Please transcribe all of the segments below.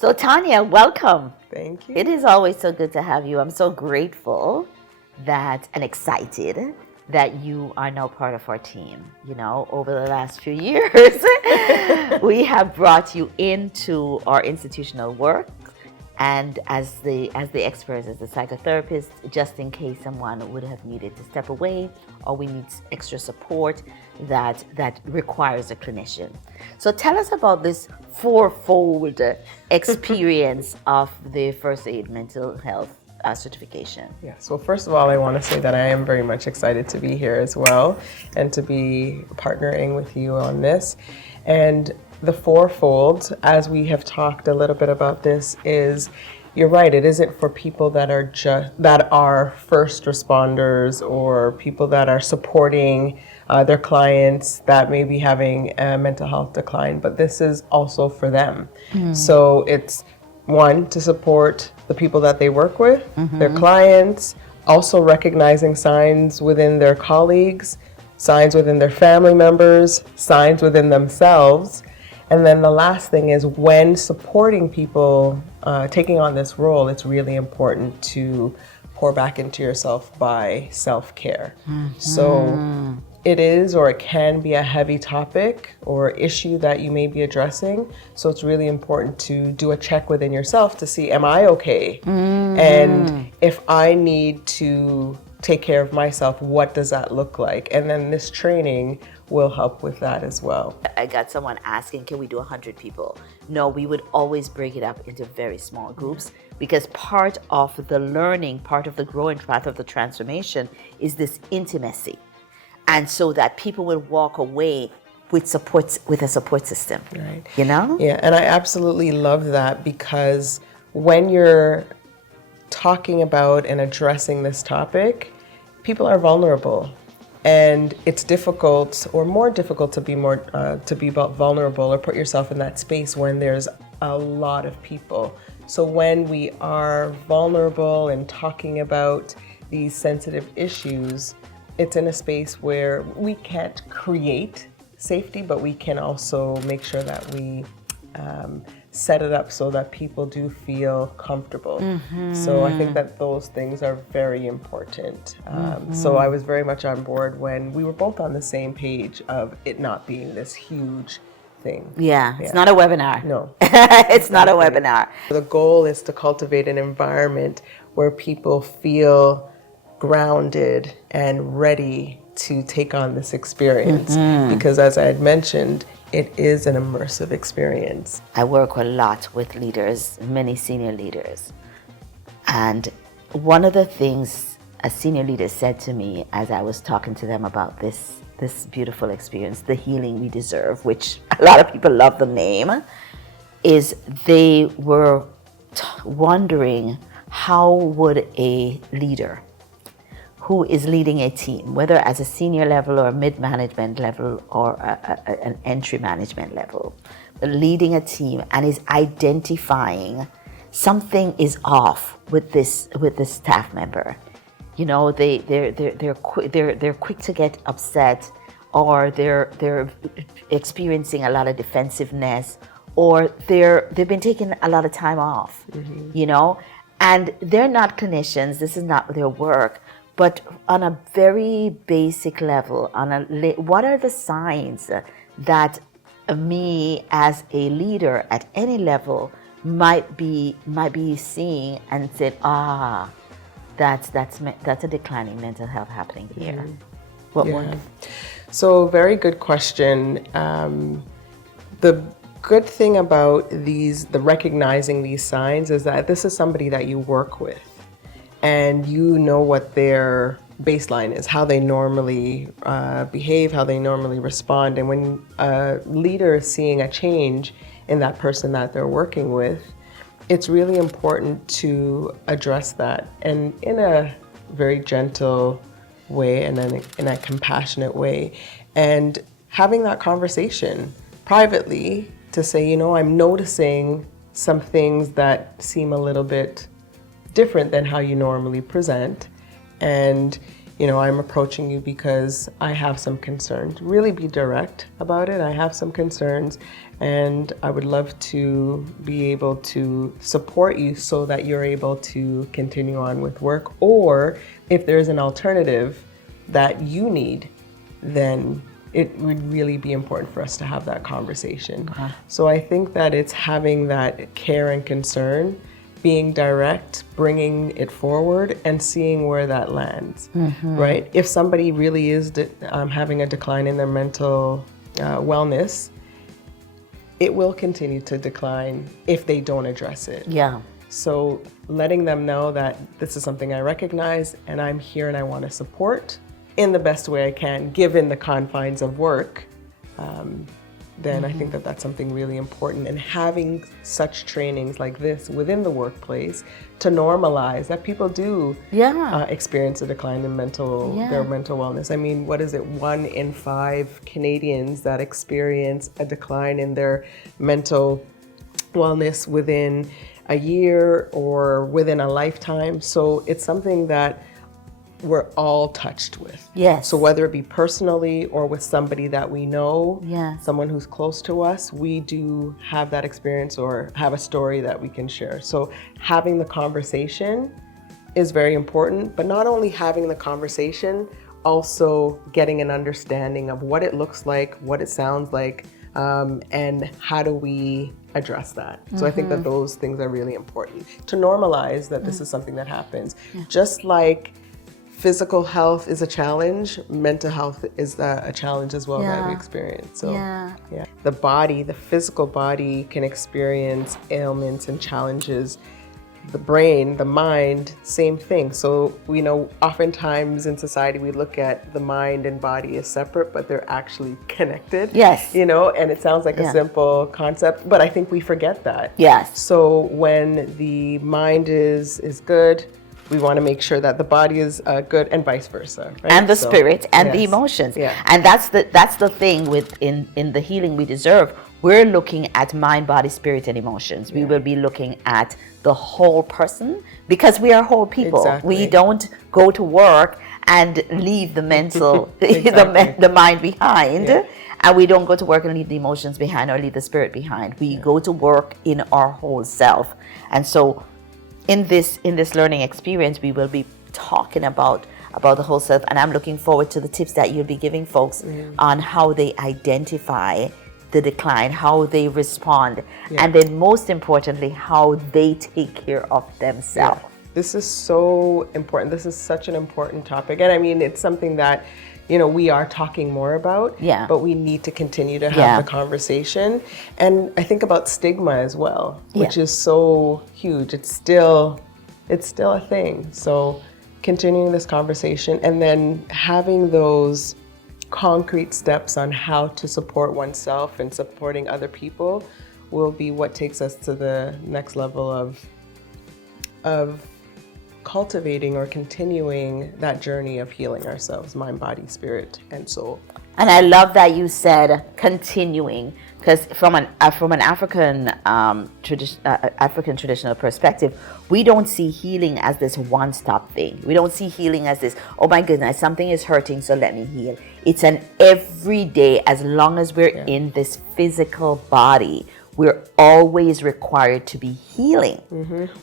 So Tania, welcome. Thank you. It is always so good to have you. I'm so grateful and excited that you are now part of our team. You know, over the last few years, we have brought you into our institutional work and as the expert, as the psychotherapist, just in case someone would have needed to step away or we need extra support that requires a clinician. So tell us about this fourfold experience of the first aid mental health certification. Yes. Well, first of all, I want to say that I am very much excited to be here as well and to be partnering with you on this. And the fourfold, as we have talked a little bit about this, is you're right. It isn't for people that are first responders or people that are supporting their clients that may be having a mental health decline, but this is also for them. So it's one, to support the people that they work with, their clients, also recognizing signs within their colleagues, signs within their family members, signs within themselves. And then the last thing is when supporting people taking on this role, it's really important to pour back into yourself by self-care. So it is or it can be a heavy topic or issue that you may be addressing. So it's really important to do a check within yourself to see, am I okay? And if I need to take care of myself, what does that look like? And then this training will help with that as well. I got someone asking, can we do 100 people? No, we would always break it up into very small groups because part of the learning, part of the growing path of the transformation is this intimacy. And so that people will walk away with a support system, Right. You know? Yeah, and I absolutely love that because when you're talking about and addressing this topic, people are vulnerable. And it's difficult or more difficult to be vulnerable or put yourself in that space when there's a lot of people. So when we are vulnerable and talking about these sensitive issues, it's in a space where we can't create safety, but we can also make sure that we set it up so that people do feel comfortable. So I think that those things are very important. So I was very much on board when we were both on the same page of it not being this huge thing. Yeah, it's not a webinar. No. It's not a webinar. The goal is to cultivate an environment where people feel grounded and ready to take on this experience. Because as I had mentioned, it is an immersive experience. I work a lot with leaders, many senior leaders. And one of the things a senior leader said to me as I was talking to them about this beautiful experience, the healing we deserve, which a lot of people love the name, is they were wondering how would a leader who is leading a team, whether as a senior level or a mid-management level or an entry management level, leading a team and is identifying something is off with this staff member. You know, they're quick to get upset, or they're experiencing a lot of defensiveness, or they've been taking a lot of time off. You know, and they're not clinicians. This is not their work. But on a very basic level, what are the signs that me as a leader at any level might be seeing and said, that's a declining mental health happening here. What more? So very good question. The good thing about the recognizing these signs is that this is somebody that you work with. And you know what their baseline is, how they normally behave, how they normally respond. And when a leader is seeing a change in that person that they're working with, it's really important to address that, and in a very gentle way and in a compassionate way. And having that conversation privately to say, you know, I'm noticing some things that seem a little bit different than how you normally present. And I'm approaching you because I have some concerns. Really be direct about it. I have some concerns, and I would love to be able to support you so that you're able to continue on with work. Or if there's an alternative that you need, then it would really be important for us to have that conversation. So I think that it's having that care and concern, being direct, bringing it forward, and seeing where that lands, right? If somebody really is having a decline in their mental wellness, it will continue to decline if they don't address it. Yeah. So letting them know that this is something I recognize and I'm here and I want to support in the best way I can, given the confines of work, then I think that that's something really important. And having such trainings like this within the workplace to normalize that people do experience a decline in their mental wellness. I mean, what is it? 1 in 5 Canadians that experience a decline in their mental wellness within a year or within a lifetime. So it's something that we're all touched with. Yes. So whether it be personally or with somebody that we know, someone who's close to us, we do have that experience or have a story that we can share. So having the conversation is very important, but not only having the conversation, also getting an understanding of what it looks like, what it sounds like, and how do we address that. So I think that those things are really important to normalize that this is something that happens. Just like physical health is a challenge, mental health is a challenge as well that we experience. So the body, the physical body can experience ailments and challenges. The brain, the mind, same thing. So we know oftentimes in society we look at the mind and body as separate, but they're actually connected. Yes. And it sounds like a simple concept, but I think we forget that. Yes. So when the mind is good, we want to make sure that the body is good, and vice versa, right? And the spirit and the emotions. And that's the thing in the healing we deserve. We're looking at mind, body, spirit, and emotions. We will be looking at the whole person because we are whole people. Exactly. We don't go to work and leave the mental, the mind behind. And we don't go to work and leave the emotions behind or leave the spirit behind. We go to work in our whole self. And so in this learning experience, we will be talking about the whole self, and I'm looking forward to the tips that you'll be giving folks on how they identify the decline, how they respond, and then most importantly, how they take care of themselves. This is so important. This is such an important topic, and I mean, it's something that we are talking more about, but we need to continue to have the conversation. And I think about stigma as well, which is so huge. It's still a thing. So continuing this conversation and then having those concrete steps on how to support oneself and supporting other people will be what takes us to the next level of cultivating or continuing that journey of healing ourselves, mind, body, spirit, and soul. And I love that you said continuing, because from an African traditional perspective, we don't see healing as this one-stop thing. We don't see healing as this, oh my goodness, something is hurting, so let me heal. It's an everyday, as long as we're in this physical body, we're always required to be healing.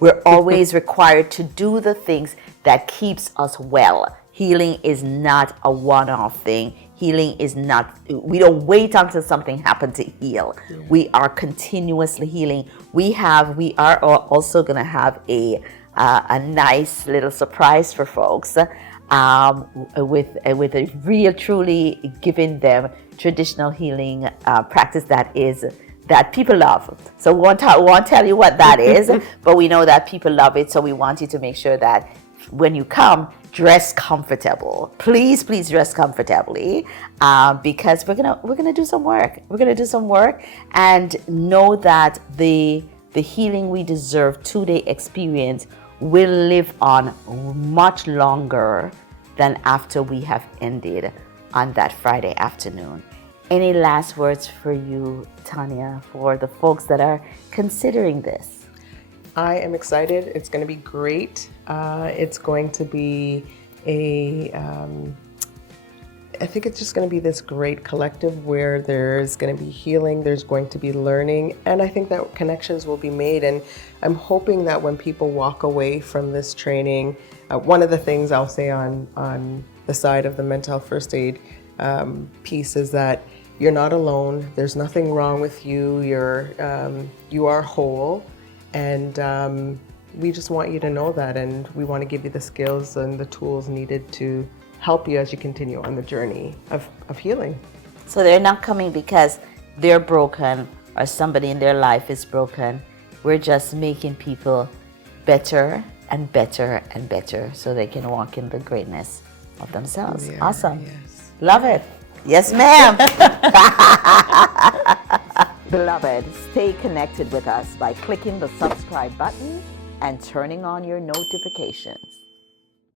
We're always required to do the things that keeps us well. Healing is not a one-off thing. Healing is not, we don't wait until something happens to heal. We are continuously healing. We are also going to have a nice little surprise for folks with a real, truly giving them traditional healing practice that people love. So we won't tell you what that is, but we know that people love it. So we want you to make sure that when you come, dress comfortable. Please dress comfortably, because we're gonna do some work. We're gonna do some work, and know that the healing we deserve 2-day experience will live on much longer than after we have ended on that Friday afternoon. Any last words for you, Tania, for the folks that are considering this? I am excited. It's going to be great. It's going to be I think it's just going to be this great collective where there's going to be healing, there's going to be learning, and I think that connections will be made. And I'm hoping that when people walk away from this training, one of the things I'll say on the side of the mental health first aid piece is that you're not alone. There's nothing wrong with you. You are whole, and we just want you to know that, and we want to give you the skills and the tools needed to help you as you continue on the journey of healing. So they're not coming because they're broken or somebody in their life is broken. We're just making people better and better and better so they can walk in the greatness of themselves. Yeah, awesome. yes. Love it. Yes, ma'am. Beloved, stay connected with us by clicking the subscribe button and turning on your notifications.